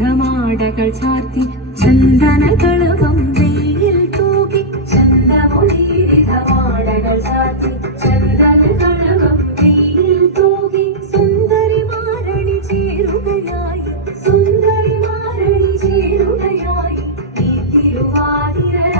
ചന്ദമാടകൾ ചാർത്തി ചന്ദന കളകം വെയിൽ തൂകി ചന്ദമൊളിടമാടകൾ ചാർത്തി ചന്ദന കളകം തൂകി സുന്ദരി മാരണി ചേരുകയായി സുന്ദരി മാരണി ചേരുകയായി ഈ തിരുവാതിരായി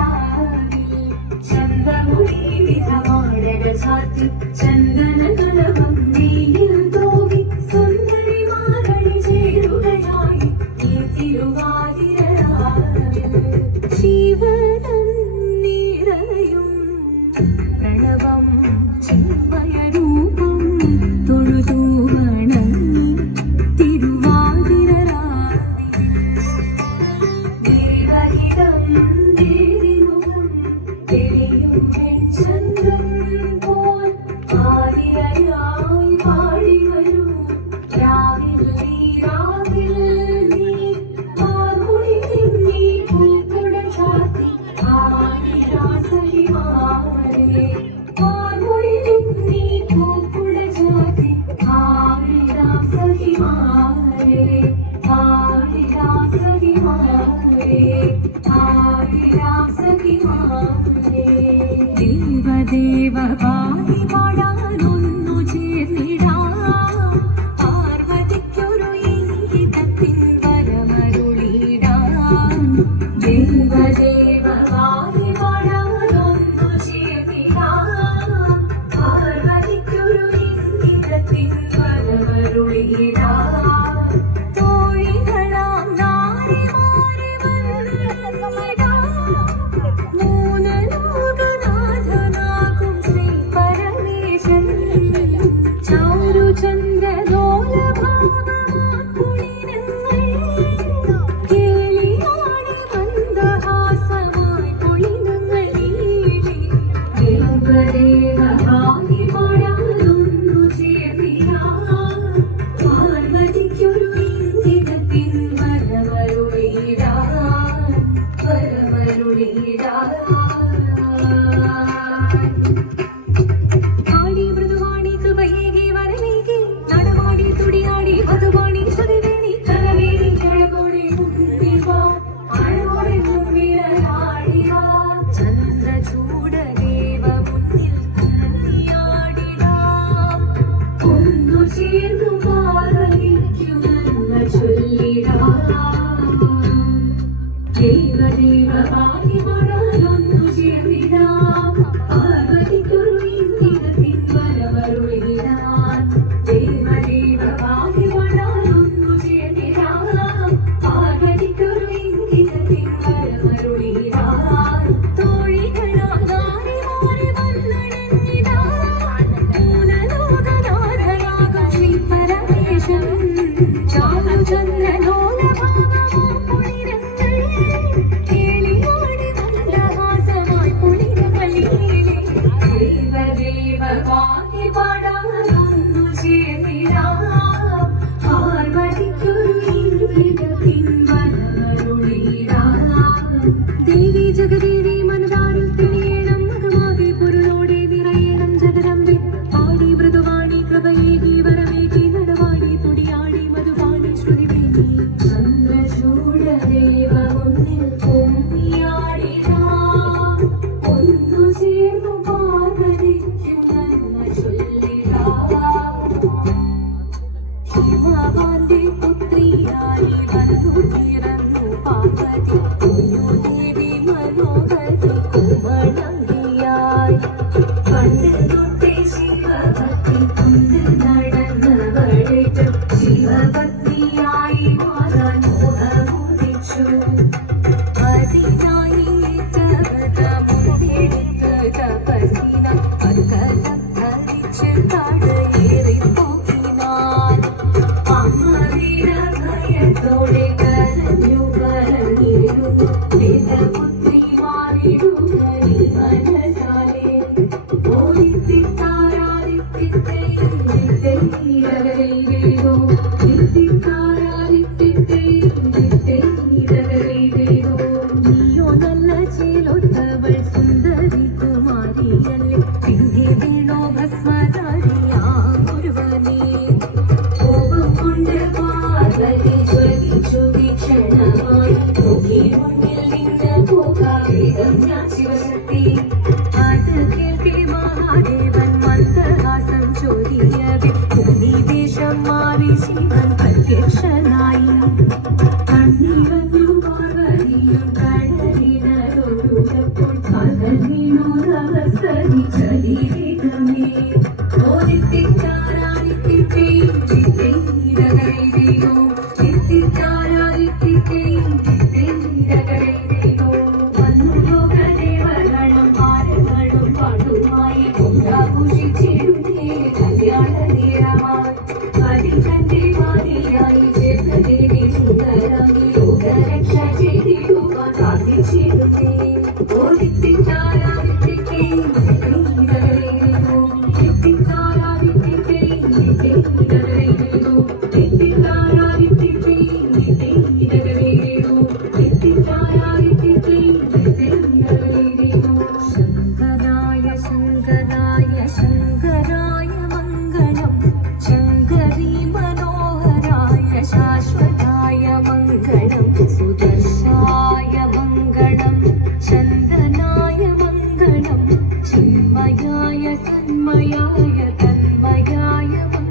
ദേവപാതി പാടാനൊന്നു ചേർന്നിടാം. പാർവതിക്കൊരു ഇംഗിതത്തിൻ വരമരുളിടാം. ദേവദേവപാതി പാടാനൊന്നു தேவ தேவ பாரிமா.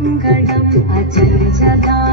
मङ्गलम् अचल